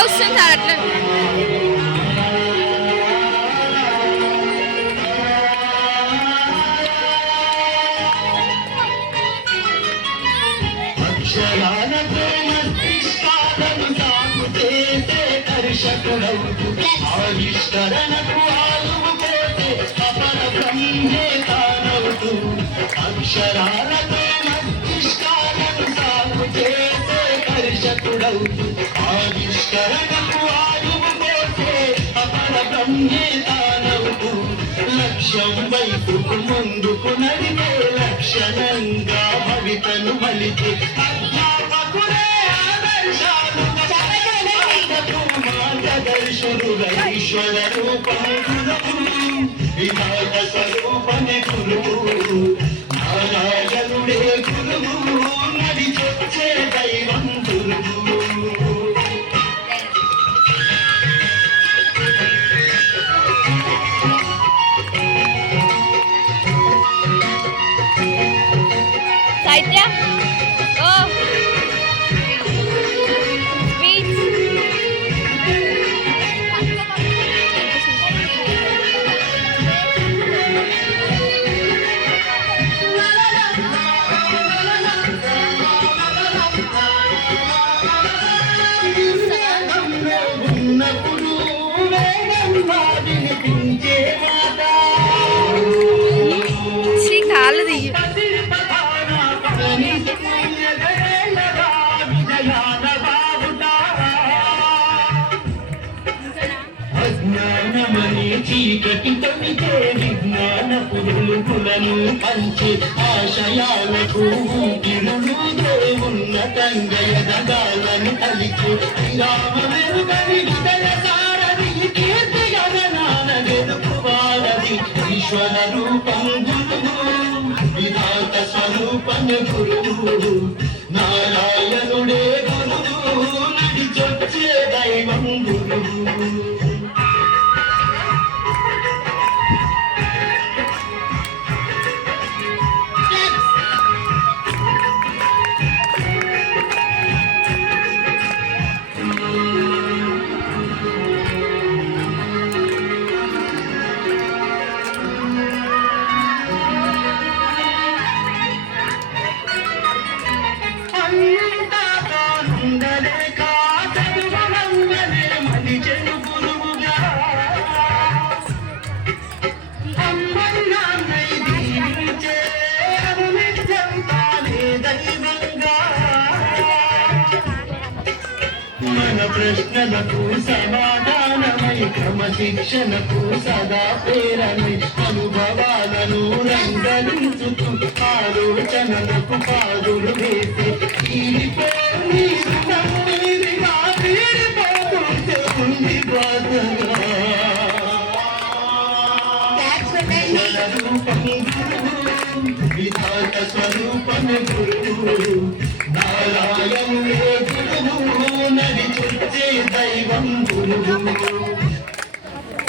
వస్తుంది సార్ అట్లా. అక్షరాలతో మస్తిష్కాలను సాగు చేసే కర్షకుడవుతూ ఆవిష్కరణకు ఆలువు పోతే అపర బ్రహ్మే తానవుతూ అక్షరాలతో మస్తిష్కాలను సాగు చేసే కర్షకుడవుతూ ఆవిష్కరణకు ఆలువు పోతే అపర బ్రహ్మే తానవుతూ లక్ష్యం వైపుకు ముందుకు నడిపే లక్షణంగా భవితను మలిచే అధ్యాపకుడే ఆదర్శాలు మార్గదర్శులుగా ఈశ్వర రూపం గురువు విధాత స్వరూపమే గురువు నారాయణుడే గురువు నడిచొచ్చే దైవం గురువు. సాహిత్య ఓ స్పీచ్ ఉన్నప్పుడు వినిపించే మాట శ్రీ కాళ్ళు దిగి అజ్ఞానమని చీకటి తొలితే విజ్ఞాన పురుగులను పంచి ఆశయాలకు ఊపిరులు ఉన్నతంగా ఎదగాలను కలిగి రామమెరుగని హృదయ సారథి కీర్తి గగనాన వెలుపువారది ఈశ్వర రూపం గురువు విధాత స్వరూపం గురువు నారాయణుడే గురువు నడిచొచ్చే దైవం గురువు. మన ప్రశ్నలకు సమాధానమై క్రమశిక్షణకు సదా ప్రేరణై అనుభవాలను రంగలించుతూ ఆలోచనలకు పాదులు వేసి విధాత స్వరూపమే గురువు నారాయణుడే గురువు నడిచొచ్చే దైవం గురువు.